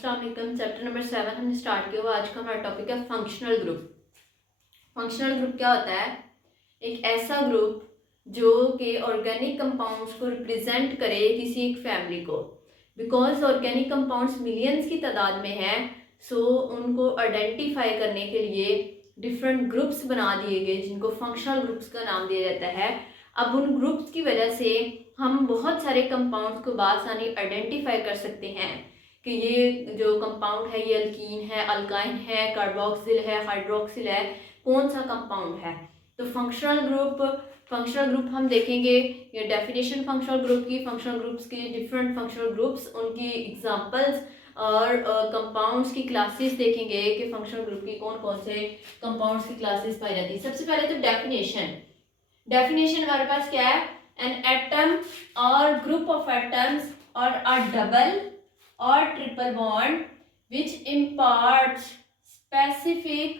अस्सलाम वालेकुम। Chapter number 7 हमने स्टार्ट किया हुआ। आज का हमारा टॉपिक है फंक्शनल ग्रुप। फंक्शनल ग्रुप क्या होता है? एक ऐसा ग्रुप जो कि ऑर्गेनिक कंपाउंड्स को रिप्रेजेंट करे किसी एक फैमिली को। बिकॉज ऑर्गेनिक कंपाउंड्स मिलियंस की तादाद में है, सो उनको आइडेंटिफाई करने के लिए डिफरेंट ग्रुप्स बना दिए गए जिनको फंक्शनल ग्रुप्स का नाम दिया जाता है। अब उन ग्रुप्स की वजह से हम बहुत सारे कंपाउंड्स को बआसानी आइडेंटिफाई कर सकते हैं कि ये जो कंपाउंड है ये अल्कीन है, अल्काइन है, कार्बोक्सिल है, हाइड्रोक्सिल है, कौन सा कंपाउंड है। तो फंक्शनल ग्रुप हम देखेंगे ये डेफिनेशन फंक्शनल ग्रुप की, फंक्शनल ग्रुप्स के डिफरेंट फंक्शनल ग्रुप्स, उनकी एग्जांपल्स और कंपाउंड्स की क्लासेस देखेंगे कि फंक्शनल ग्रुप की कौन कौन से कंपाउंड्स की क्लासेस पाई जाती है। सबसे पहले तो डेफिनेशन हमारे पास क्या है? एन एटम और ग्रुप ऑफ एटम्स और अ double or triple bond which imparts specific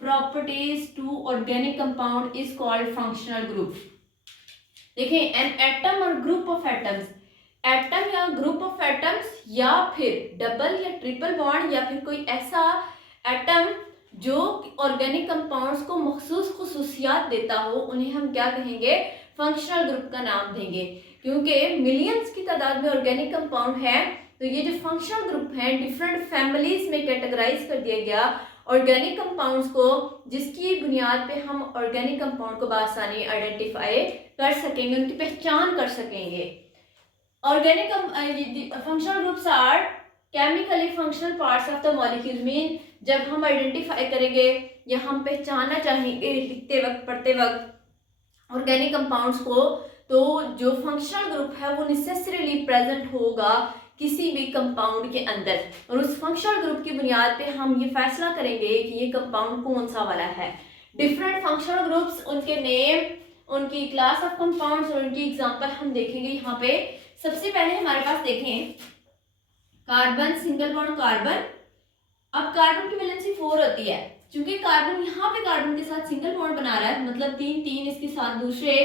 properties to organic compound is called functional group। देखिए, an atom और group of atoms, एटम या ग्रुप ऑफ एटम्स या फिर डबल या ट्रिपल बॉन्ड या फिर कोई ऐसा एटम जो ऑर्गेनिक कंपाउंड्स को मखसूस खुसूसियात देता हो, उन्हें हम क्या कहेंगे? फंक्शनल ग्रुप का नाम देंगे। क्योंकि मिलियंस की तादाद में ऑर्गेनिक कंपाउंड है, तो ये जो फंक्शनल ग्रुप है डिफरेंट फैमिलीज में कैटेगराइज कर दिया गया ऑर्गेनिक कंपाउंड्स को, जिसकी बुनियाद पे हम ऑर्गेनिक कंपाउंड को बआसानी आइडेंटिफाई कर सकेंगे, उनकी पहचान कर सकेंगे। Organic functional groups are chemically functional parts of the molecule. Mean जब हम आइडेंटिफाई करेंगे या हम पहचानना चाहेंगे लिखते वक्त पढ़ते वक्त ऑर्गेनिक कंपाउंड्स को, तो जो फंक्शनल ग्रुप है वो नेसेसरीली प्रेजेंट होगा किसी भी कंपाउंड के अंदर, और उस फंक्शनल ग्रुप की बुनियाद पे हम ये फैसला करेंगे कि ये कंपाउंड कौन सा वाला है। डिफरेंट फंक्शनल ग्रुप्स, उनके नेम, उनकी क्लास ऑफ कंपाउंड्स और उनकी एग्जांपल हम देखेंगे यहाँ पे। सबसे पहले हमारे पास देखें कार्बन, सिंगल बॉन्ड कार्बन। अब कार्बन की वैलेंसी 4 होती है। चूंकि कार्बन यहाँ पे कार्बन के साथ सिंगल बॉन्ड बना रहा है, मतलब तीन इसके साथ दूसरे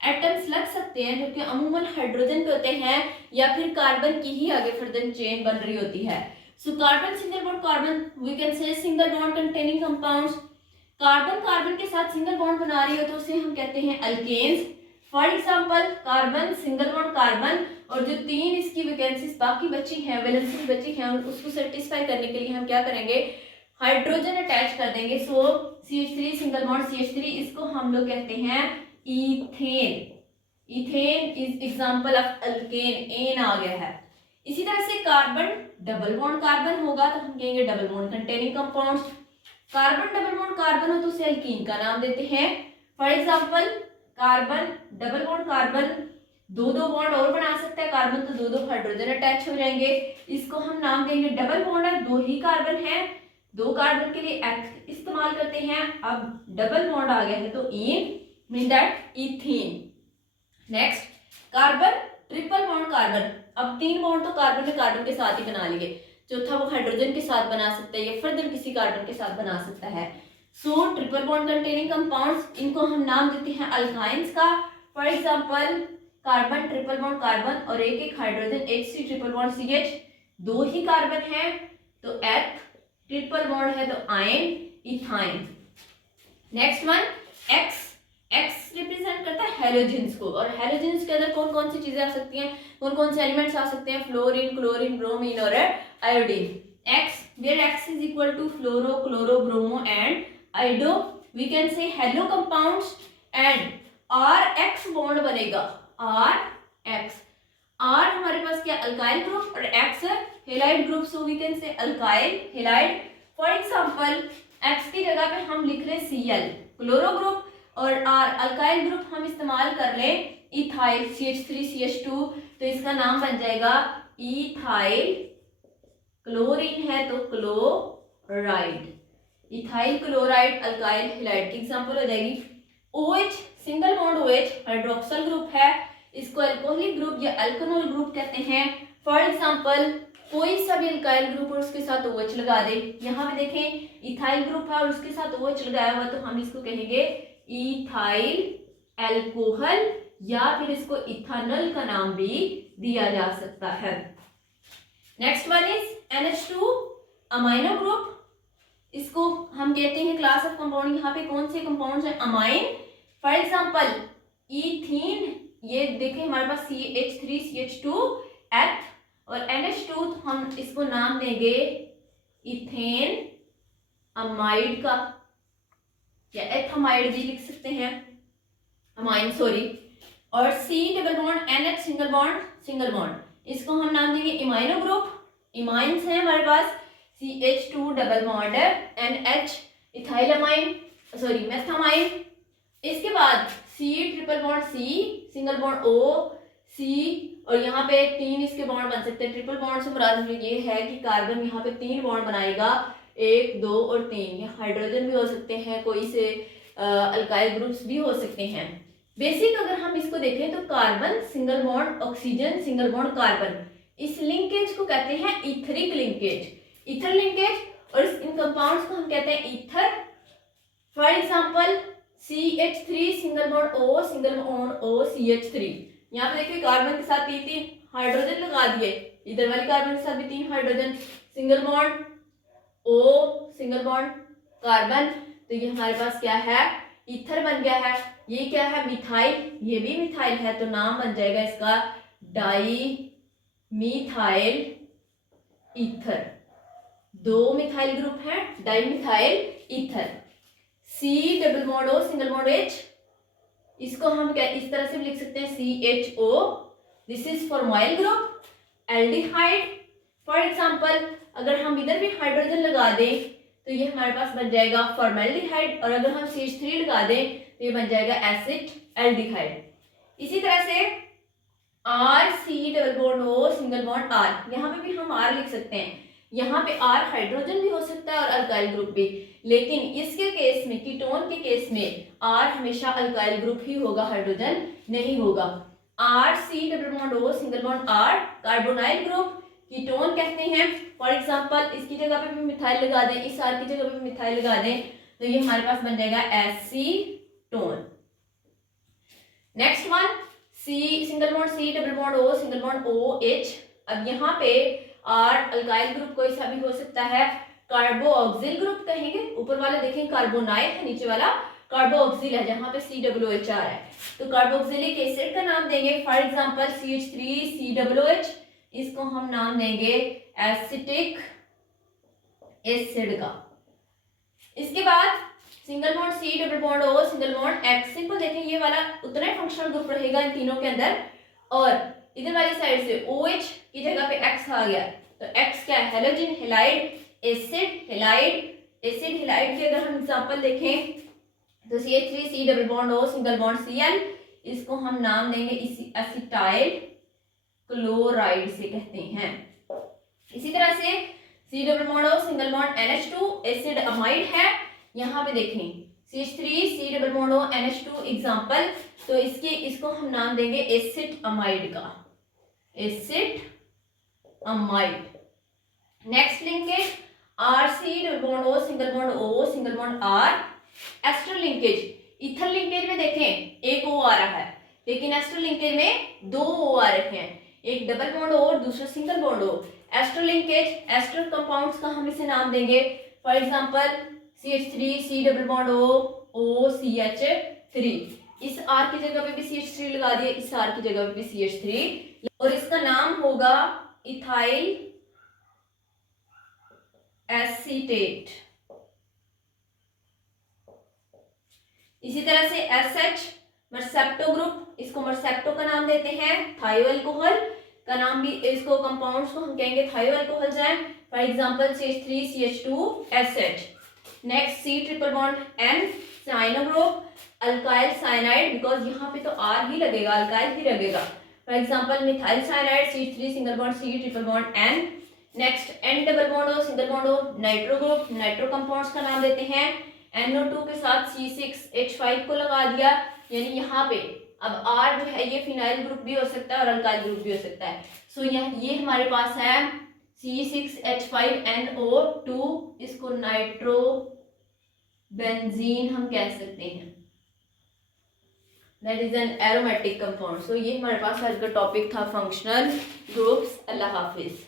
एटम्स लग सकते हैं जो कि अमूमन हाइड्रोजन पे होते हैं या फिर कार्बन की ही आगे फर्दर चेन बन रही होती है। So carbon, single bond carbon, we can say single bond containing compounds. Carbon के साथ सिंगल बॉन्ड बना रही हो तो उसे हम कहते हैं alkanes. For example carbon, single bond carbon, और जो तीन इसकी वैकेंसीज बाकी बची हैं, वैलेंसी बची हैं, उसको सेटिस्फाई करने के लिए हम क्या करेंगे? हाइड्रोजन अटैच कर देंगे। सो CH3 सिंगल बॉन्ड CH3, इसको हम लोग कहते हैं ethane. Ethane is example of alkane, एन आ गया है। इसी तरह से कार्बन डबल बॉन्ड कार्बन होगा तो हम कहेंगे double bond containing compounds. Carbon double bond carbon हो तो उसे अल्कीन का नाम देते हैं। For example carbon double bond carbon दो बॉन्ड और बना सकता है कार्बन, तो दो हाइड्रोजन अटैच हो जाएंगे, इसको हम नाम देंगे डबल बॉन्ड है, दो ही कार्बन है, दो कार्बन के लिए एक्स इस्तेमाल करते हैं। अब डबल बॉन्ड आ गया है तो in mean that ethene. Next carbon triple bond carbon. अब तीन बॉन्ड तो कार्बन ने कार्बन के साथ ही बना लिए, चौथा वो हाइड्रोजन के साथ बना सकता है या फर्दर किसी कार्बन के साथ बना सकता है। सो ट्रिपल बॉन्ड कंटेनिंग कंपाउंड्स, इनको हम नाम देते हैं अल्काइंस का। For example carbon triple bond carbon और एक hydrogen HC triple bond CH, दो ही कार्बन है तो एथ, ट्रिपल बॉन्ड है तो ion, ethyne. Next one x represent करता है हेलोजेंस को, और हेलोजेंस के अंदर कौन कौन सी चीजें आ सकती हैं, कौन कौन से एलिमेंट्स आ सकते हैं? फ्लोरीन, क्लोरीन, ब्रोमीन और iodine. X, where X is equal to fluoro, chloro, bromo and iodo, we can say halo compounds. And RX bond बनेगा, RX, R हमारे पास क्या? अल्काइल ग्रुप, और X halide group, so we can say alkyl halide. For example X की जगह पे हम लिख रहे Cl क्लोरो ग्रुप, और R अल्काइल ग्रुप हम इस्तेमाल कर ले इथाइल CH3 CH2, तो इसका नाम बन जाएगा इथाइल। क्लोरीन है तो chloride, ethyl chloride alkyl halide की एग्जांपल हो जाएगी। OH single bond OH hydroxyl group है, इसको अल्कोहलिक ग्रुप या अल्कनोल ग्रुप कहते हैं। फॉर एग्जांपल कोई सा भी अल्काइल ग्रुप और उसके साथ OH लगा दे, यहाँ पे देखें इथाइल ग्रुप है और उसके साथ OH लगाया हुआ, तो हम इसको कहेंगे इथाइल अल्कोहल, या फिर इसको इथानॉल का नाम भी दिया जा सकता है। Next one is NH2 amino group, इसको हम कहते हैं क्लास ऑफ कंपाउंड। यहाँ पे कौन से कंपाउंड्स हैं? अमाइन। फॉर एग्जांपल इथीन, ये देखें हमारे पास CH3 CH2H और NH2, तो हम इसको नाम देंगे इथेन अमाइड का, या एथमाइड भी लिख सकते हैं, अमाइन सॉरी। और C double bond NH single bond, इसको हम नाम देंगे इमाइनो ग्रुप। इमाइंस हैं हमारे पास CH2 double bond NH ethylamine sorry methamine. इसके बाद C triple bond C single bond O C, और यहाँ पे 3 इसके बॉन्ड बन सकते हैं। ट्रिपल बॉन्ड से मुराद ये है कि कार्बन यहाँ पे 3 बॉन्ड बनाएगा, 1 2 और 3। हाइड्रोजन भी हो सकते हैं, कोई से अल्काइल ग्रुप्स भी हो सकते हैं। बेसिक अगर हम इसको देखें तो carbon single bond oxygen single bond carbon, इस लिंकेज को कहते हैं ईथरिक लिंकेज, ईथर लिंकेज। और इन कंपाउंड्स को हम कहते हैं ether. For example CH3 single bond O single bond O CH3, यहाँ पे देखिए कार्बन के साथ 3 हाइड्रोजन लगा दिए, इधर वाली कार्बन के साथ भी 3 hydrogen, single bond O single bond carbon, तो ये हमारे पास क्या है? ईथर बन गया है। ये क्या है? मिथाइल, ये भी मिथाइल है, तो नाम बन जाएगा इसका di methyl ether. 2 methyl group है, di methyl ether. C double bond O single bond H, इसको हम क्या इस तरह से भी लिख सकते हैं CHO, this is formyl group. Aldehyde, for example अगर हम इधर भी हाइड्रोजन लगा दें तो ये हमारे पास बन जाएगा फॉर्मेल्डिहाइड, और अगर हम CH3 लगा दें तो ये बन जाएगा एसिड एल्डिहाइड। इसी तरह से RC double bond O single bond R, यहाँ पे भी हम R लिख सकते हैं। यहाँ पे R हाइड्रोजन भी हो सकता है और अल्काइल ग्रुप भी, लेकिन इसके केस में, कीटोन के केस में R हमेशा अल्काइल ग्रुप ही होगा, हाइड्रोजन नहीं होगा। RC double bond O single bond R carbonyl group, ketone कहते हैं। फॉर एग्जांपल इसकी जगह पे भी मिथाइल लगा दें, इस R की जगह पे मिथाइल लगा दें, तो ये हमारे पास बन जाएगा acetone. Next one C single bond C double bond O single bond OH। अब यहाँ पे R अल्काइल ग्रुप कोई सा भी हो सकता है, कार्बोऑक्सिल ग्रुप कहेंगे। ऊपर वाला देखें कार्बोनाइल है, नीचे वाला कार्बोऑक्सिल है, जहाँ पे COOH आ रहा है, तो कार्बोक्सिलिक एसिड का नाम देंगे। फॉर एग्जांपल CH3 COOH, इसको हम नाम देंगे एसिटिक एसिड का। इसके बाद single bond C double bond O single bond X, simple देखें ये वाला उतना ही फंक्शनल ग्रुप रहेगा इन तीनों के अंदर, और इधर वाली साइड से OH की जगह पे X आ गया, तो X क्या है? हेलोजन हेलाइड एसिड हेलाइड की अगर हम एग्जांपल देखें तो CH3 C double bond O single bond Cl, इसको हम नाम देंगे इसी एसिटाइल क्लोराइड से कहते हैं। इसी तरह से C double bond O single bond NH2 acid amide है, यहाँ पे देखें CH3 C double bond O NH2 example, तो इसको हम नाम देंगे एसिड अमाइड का, acid amide. Next linkage RC double bond O single bond O single bond R, ester linkage. Ether linkage में देखें एक O आ रहा है, लेकिन एस्टर लिंकेज में 2 O आ रहे हैं, एक डबल बॉन्ड O और दूसरा single bond O। Ester linkage, ester compounds का हम इसे नाम देंगे। For example CH3 C double bond O OCH3, इस R की जगह पे भी CH3 लगा दिए, इस R की जगह पे भी CH3, और इसका नाम होगा इथाइल एसीटेट। इसी तरह से SH मर्सेप्टो ग्रुप, इसको मर्सेप्टो का नाम देते हैं। थायो अल्कोहल का नाम भी, इसको कंपाउंड्स को हम कहेंगे थायो अल्कोहल जाए। For example CH3 CH2SH। Next C triple bond N cyano group, alkyl cyanide, because यहाँ पे तो R ही लगेगा, अल्काइल ही लगेगा। For example methyl cyanide CH3 single bond C triple bond N। Next N double bond O single bond O nitro group, nitro compounds का नाम देते हैं। NO2 के साथ C6H5 को लगा दिया, यानी यहाँ पे अब R जो है ये फिनाइल ग्रुप भी हो सकता है और अल्काइल ग्रुप भी हो सकता है। सो ये हमारे पास है C6H5NO2, इसको नाइट्रो बेंजीन हम कह सकते हैं, that is an aromatic compound. So ये हमारे पास आज का टॉपिक था फंक्शनल ग्रुप्स। अल्लाह हाफिज।